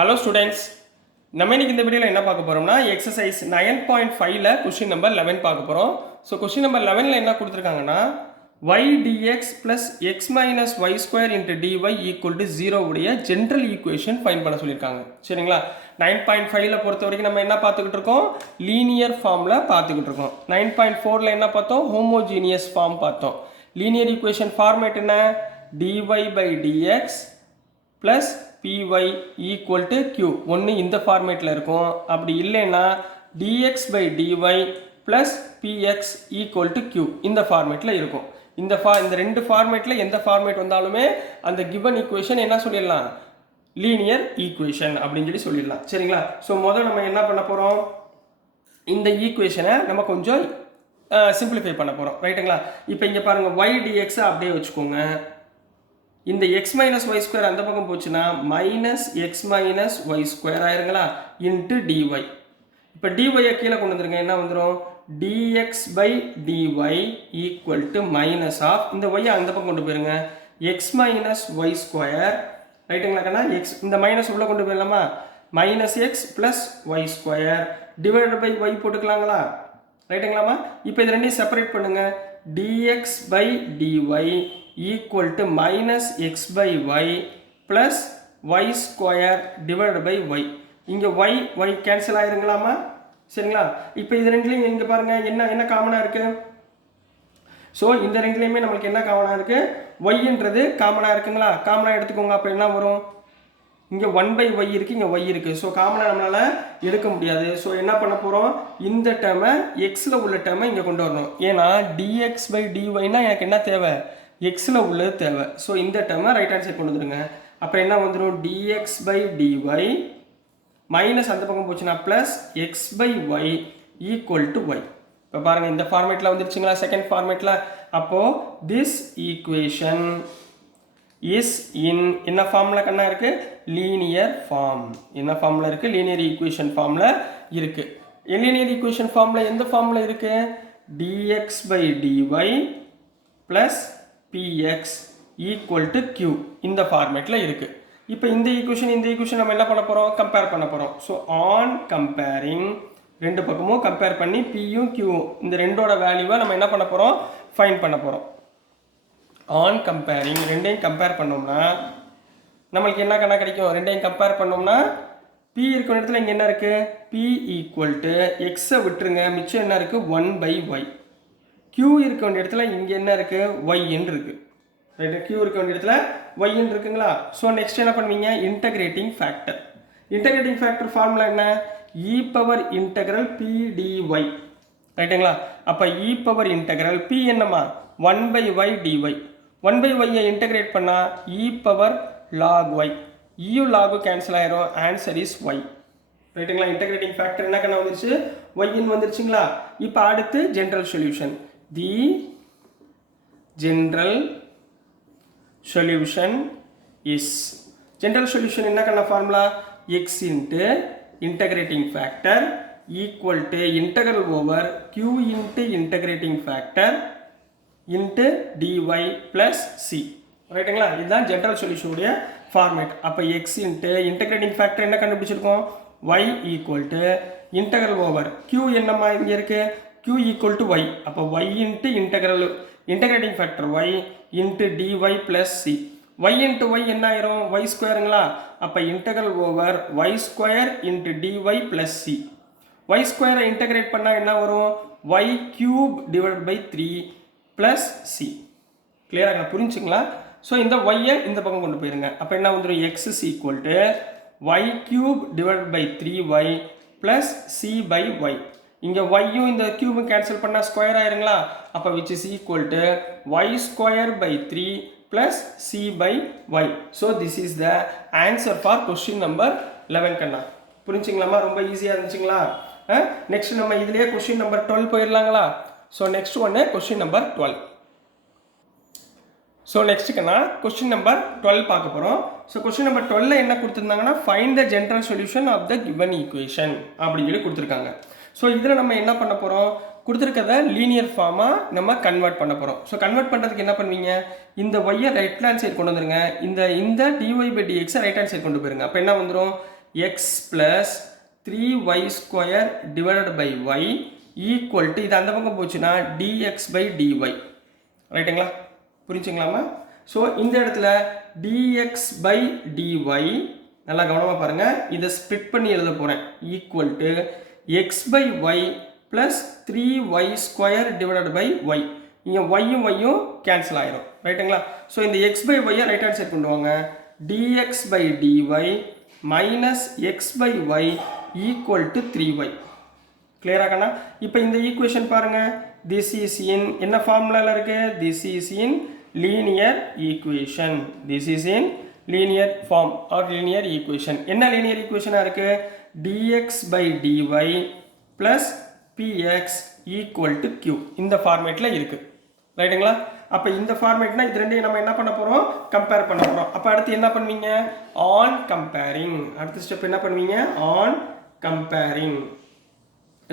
Hello students, நம்ம இன்னைக்கு இந்த வீடியோவில் என்ன பார்க்க போகிறோம்னா எக்ஸசைஸ் 9.5ல கொஸ்டின் நம்பர் 11 பார்க்க போகிறோம். ஸோ கொஸ்டின் நம்பர் 11ல் என்ன கொடுத்துருக்காங்கன்னா y dx plus x minus y square into dy equal to 0 உடைய ஜென்ரல் ஈக்குவேஷன் ஃபைண்ட் பண்ண சொல்லியிருக்காங்க. சரிங்களா? 9.5ல பொறுத்த வரைக்கும் நம்ம என்ன பார்த்துக்கிட்டு இருக்கோம்? லீனியர் ஃபார்மில் பார்த்துக்கிட்டு இருக்கோம். 9.4ல என்ன பார்த்தோம்? ஹோமோஜீனியஸ் ஃபார்ம் பார்த்தோம். லீனியர் ஈக்குவேஷன் ஃபார்மேட் என்ன? dy by dx plus py equal to q. ஒன்று இந்த ஃபார்மேட்டில் இருக்கும். அப்படி இல்லைன்னா dx by dy plus px equal to q இந்த ஃபார்மேட்டில் இருக்கும். இந்த ரெண்டு ஃபார்மேட்டில் எந்த ஃபார்மேட் வந்தாலுமே அந்த கிவன் ஈக்குவேஷன் என்ன சொல்லிடலாம்? லீனியர் ஈக்குவேஷன் அப்படின்னு சொல்லிடலாம். சரிங்களா? ஸோ முதல்ல நம்ம என்ன பண்ண போகிறோம்? இந்த ஈக்குவேஷனை நம்ம கொஞ்சம் சிம்பிளிஃபை பண்ண போகிறோம். ரைட்டுங்களா? இப்போ இங்கே பாருங்கள், y dx அப்படியே வச்சுக்கோங்க. இந்த x மைனஸ் ஒய் ஸ்கொயர் அந்த பக்கம் போச்சுன்னா minus x minus y square ஆயிருங்களா இன்ட்டு டிஒய். இப்போ டிஒய்யை கீழே கொண்டு வந்துருங்க. என்ன வந்துடும்? Dx by dy equal to minus of இந்த ஒய்யை அந்த பக்கம் கொண்டு போயிருங்க, எக்ஸ் மைனஸ் ஒய் ஸ்கொயர். ரைட்டுங்களா கண்ணா? எக்ஸ் இந்த மைனஸ் உள்ள கொண்டு போயிடலாமா? Minus x plus y square divide by y போட்டுக்கலாங்களா? ரைட்டுங்களாமா? இப்போ இது ரெண்டையும் செப்பரேட் பண்ணுங்க. Dx by dy equal to minus x by y plus y square divided by y. இங்க y cancel ஆயிருங்களாமா? சரிங்களா? இப்போ இது ரெண்டுலையும் இங்க பாருங்க, என்ன காமனா இருக்கு? ஸோ இந்த ரெண்டுலையுமே நம்மளுக்கு என்ன காமனா இருக்கு? yன்றது காமனா இருக்குங்களா? காமனா எடுத்துக்கோங்க. அப்போ என்ன வரும்? இங்கே 1/y இருக்குது, இங்கே y இருக்குது. ஸோ காமனாக நம்மளால் எடுக்க முடியாது. ஸோ என்ன பண்ண போகிறோம்? இந்த டேர்மை எக்ஸில் உள்ள டேர்மை இங்கே கொண்டு வரணும். ஏன்னா dx by dyனா எனக்கு என்ன தேவை? எக்ஸில் உள்ளது தேவை. ஸோ இந்த டேர்மை ரைட் ஹேண்ட் சைட் கொண்டு வந்துருங்க. அப்போ என்ன வந்துடும்? dx by dy மைனஸ் அந்த பக்கம் போச்சுன்னா plus x by y equal to y. இப்போ பாருங்கள், இந்த ஃபார்மேட்டில் வந்துருச்சுங்களா? செகண்ட் ஃபார்மேட்டில். அப்போது திஸ் ஈக்குவேஷன் இஸ் இன் என்ன ஃபார்மில் கண்ணா இருக்குது? Linear form. என்ன ஃபார்மில் இருக்குது? லீனியர் ஈக்குவேஷன் ஃபார்மில் இருக்குது. லீனியர் ஈக்குவேஷன் ஃபார்மில் எந்த ஃபார்மில் இருக்குது? dx by dy plus px equal to q இந்த ஃபார்மேட்டில் இருக்குது. இப்போ இந்த ஈக்குவேஷன் நம்ம என்ன பண்ண போகிறோம்? கம்பேர் பண்ண போகிறோம். ஸோ ஆன் கம்பேரிங் ரெண்டு பக்கமும் கம்பேர் பண்ணி பியும் கியூவும் இந்த ரெண்டோட வேல்யூவை நம்ம என்ன பண்ண போகிறோம்? ஃபைண்ட் பண்ண போகிறோம். ஆன் கம்பேரிங் ரெண்டையும் கம்பேர் பண்ணோம்னா நம்மளுக்கு என்ன கணக்கு கிடைக்கும்? ரெண்டையும் கம்பேர் பண்ணோம்னா p இருக்கிற இடத்துல இங்கே என்ன இருக்குது? p ஈக்குவல் டு எக்ஸை விட்டுருங்க, மிச்சம் என்ன இருக்குது? 1/y. q இருக்க வேண்டிய இடத்துல இங்கே என்ன இருக்குது? yன்னு இருக்குது. ரைட்டு? q இருக்க வேண்டிய இடத்துல yன்னு இருக்குங்களா? ஸோ நெக்ஸ்ட் என்ன பண்ணுவீங்க? Integrating factor. Integrating factor formula என்ன? e power integral p dy. ரைட்டுங்களா? அப்போ e பவர் இன்டகிரல் p என்னமா? 1/y dy. 1/y இன்டகிரேட் பண்ணால் e power log y. e log cancel ஆயிரும். Answer is y. ரைட்டுங்களா? இன்டகிரேட்டிங் ஃபேக்டர் என்ன கண்ணா வந்துருச்சு? yன்னு வந்துருச்சுங்களா? இப்போ அடுத்து general solution. The general solution is general solution என்ன கண்ணா formula? x into integrating factor equal to integral over q into integrating factor into dy plus c. ரைட்டுங்களா? இதுதான் ஜென்ரல் சொல்யூஷன் உடைய ஃபார்மேட். அப்போ x into integrating factor என்ன கண்டுபிடிச்சிருக்கோம்? y equal to integral over q என்னமா இங்கே இருக்கு? q equal to y. அப்போ y into integrating factor y into dy plus c. y into y என்ன ஆயிரும்? y ஸ்கொயருங்களா? அப்போ integral over y square into dy plus c. y ஸ்கொயரை integrate பண்ணால் என்ன வரும்? y cube divided by 3 plus c. கிளியராக புரிஞ்சுங்களா? ஸோ இந்த y-ஐ இந்த பக்கம் கொண்டு போயிருங்க. அப்போ என்ன வந்துடும்? x is equal to y cube divided by 3y plus c by y. இங்கே yயும் இந்த கியூபும் கேன்சல் பண்ணால் ஸ்கொயர் ஆயிருங்களா? அப்போ which is equal to y square by 3 plus c by y. So this is the answer for question number 11 கண்ணா. புரிஞ்சுங்களாமா? ரொம்ப ஈஸியாக இருந்துச்சுங்களா? நெக்ஸ்ட் நம்ம இதுலேயே கொஸ்டின் நம்பர் 12 போயிடலாங்களா? ஸோ நெக்ஸ்ட் ஒன்று கொஸ்டின் நம்பர் 12. ஸோ நெக்ஸ்ட்டுக்குன்னா கொஸ்டின் நம்பர் 12 பார்க்க போகிறோம். ஸோ கொஸ்டின் நம்பர் 12 என்ன கொடுத்துருந்தாங்கன்னா find the general solution of the given equation அப்படின்னு கொடுத்துருக்காங்க. ஸோ இதில் நம்ம என்ன பண்ண போகிறோம்? கொடுத்துருக்கத லீனியர் ஃபார்மாக நம்ம கன்வெர்ட் பண்ண போகிறோம். ஸோ கன்வெர்ட் பண்ணுறதுக்கு என்ன பண்ணுவீங்க? இந்த ஒய்யை ரைட் ஹேண்ட் சைட் கொண்டு வந்துருங்க, இந்த dy by dx right hand side கொண்டு போயிருங்க. அப்போ என்ன வந்துடும்? X plus 3y square divided by y equal to இது அந்த பக்கம் போச்சுன்னா dx பை dy. ரைட்டுங்களா? புரிஞ்சுங்களாமா? ஸோ இந்த இடத்துல dx பை dy நல்லா கவனமாக பாருங்கள், இதை ஸ்ப்ளிட் பண்ணி எழுத போகிறேன். Equal to x by y plus 3y square divided by y. இங்கே ஒய்யும் ஒய்யும் கேன்சல் ஆயிரும். ரைட்டுங்களா? ஸோ இந்த எக்ஸ் பை ஒய்யை ரைட் ஹேண்ட் சைட் கொண்டு வாங்க. dx by dy minus x by y equal to 3y. கிளியராகண்ணா? இப்போ இந்த ஈக்குவேஷன் பாருங்கள், திஸ் இஸ் இன் என்ன ஃபார்முலாவில் இருக்குது? This is in linear equation. This is in linear form or linear equation. என்ன லீனியர் ஈக்குவேஷனாக இருக்குது? dx by dy plus px equal to q. இந்த ஃபார்மேட்டில் இருக்குது. ரைட்டுங்களா? அப்போ இந்த ஃபார்மேட்னா இது ரெண்டையும் நம்ம என்ன பண்ண போகிறோம்? கம்பேர் பண்ண போகிறோம். அப்போ அடுத்து என்ன பண்ணுவீங்க? On comparing. அடுத்த ஸ்டெப் என்ன பண்ணுவீங்க? On comparing.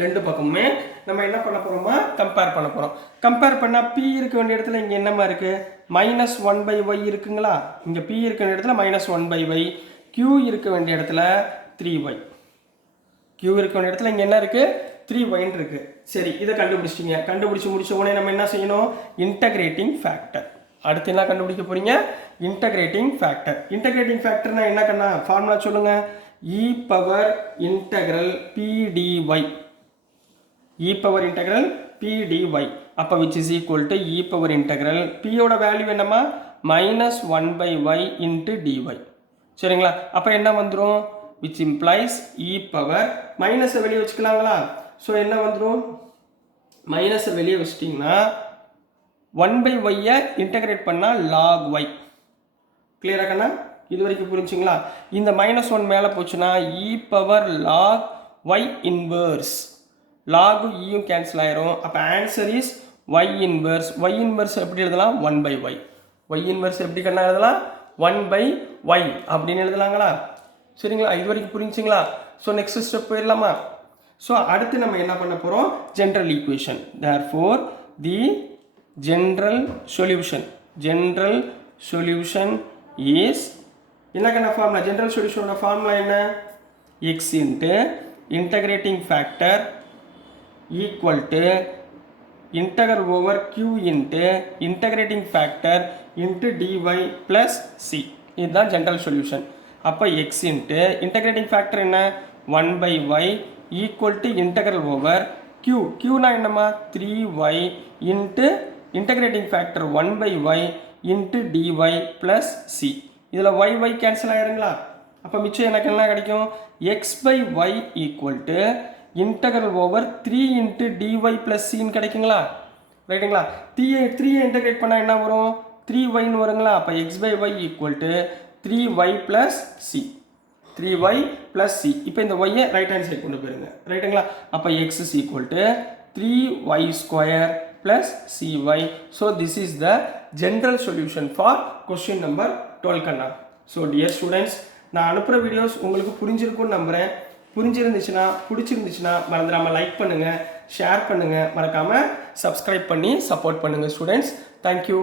ரெண்டு பக்கமுமே நம்ம என்ன பண்ண போகிறோமா? கம்பேர் பண்ண போகிறோம். கம்பேர் பண்ணால் p இருக்க வேண்டிய இடத்துல இங்கே என்னமா இருக்குது? மைனஸ் 1/y இருக்குங்களா? இங்கே p இருக்க வேண்டிய இடத்துல மைனஸ் 1/y, q இருக்க வேண்டிய இடத்துல 3y. q இருக்க வேண்டிய இடத்துல இங்கே என்ன இருக்குது? 3y இருக்குது. சரி, இதை கண்டுபிடிச்சிட்டிங்க. கண்டுபிடிச்சி முடிச்ச உடனே நம்ம என்ன செய்யணும்? Integrating factor. அடுத்து என்ன கண்டுபிடிக்க போகிறீங்க? Integrating factor. இன்டகிரேட்டிங் ஃபேக்டர்னா என்ன கண்ணா? ஃபார்முலா சொல்லுங்கள். e power integral p dy. e power integral p dy. அப்போ which is equal to e power integral p-யோட வேல்யூ என்னம்மா? Minus 1/y into dy. சரிங்களா? அப்போ என்ன வந்துடும்? விச் இம்ப்ளைஸ் e பவர் மைனஸை வெளியே வச்சுக்கலாங்களா? ஸோ என்ன வந்துடும்? மைனஸை வெளியே வச்சிட்டிங்கன்னா 1/y இன்டகிரேட் பண்ணால் log y. கிளியராகண்ணா? இது வரைக்கும் புரிஞ்சுங்களா? இந்த மைனஸ் 1 மேலே போச்சுன்னா e power log y inverse. log யும் கேன்சல் ஆயிரும். அப்போ answer is y inverse. y inverse எப்படி எழுதலாம்? 1/y. y இன்வர்ஸ் எப்படி கண்ணா எழுதலாம்? 1/y அப்படின்னு எழுதலாங்களா? சரிங்களா? இது வரைக்கும் புரிஞ்சுங்களா? ஸோ நெக்ஸ்ட் ஸ்டெப் போயிடலாமா? ஸோ அடுத்து நம்ம என்ன பண்ண போகிறோம்? General equation. Therefore the general solution is என்ன கண்ணா ஃபார்முலா? ஜென்ரல் சொல்யூஷனோட ஃபார்முலா என்ன? X into integrating factor equal to integral over q into integrating factor into dy plus c. இதுதான் ஜென்ரல் சொல்யூஷன். அப்போ x into integrating factor என்ன? 1/y equal to integral over q. q னா என்னமா? 3y into integrating factor 1/y into dy plus c. இதில் y cancel ஆயிருங்களா? அப்போ மிச்சம் எனக்கு என்ன கிடைக்கும்? x by y equal to integral over 3 into dy plus c கிடைக்குங்களா? ரைட்டுங்களா? 3 இன்டகிரேட் பண்ணால் என்ன வரும்? 3y வருங்களா? அப்போ x by y equal to 3y plus c. 3y plus c. இப்போ இந்த y ரைட் ஹேண்ட் சைட் கொண்டு போயிருங்க. ரைட்டுங்களா? அப்போ x is equal to 3y square plus cy. So this is the general solution for question number 12 Kanna. So dear students, நான் அனுப்புகிற videos உங்களுக்கு புரிஞ்சிருக்கும்னு நம்புகிறேன். பிடிச்சிருந்துச்சுன்னா மறந்துடாமல் லைக் பண்ணுங்கள், ஷேர் பண்ணுங்கள், மறக்காமல் சப்ஸ்கிரைப் பண்ணி சப்போர்ட் பண்ணுங்கள் ஸ்டூடெண்ட்ஸ். தேங்க்யூ.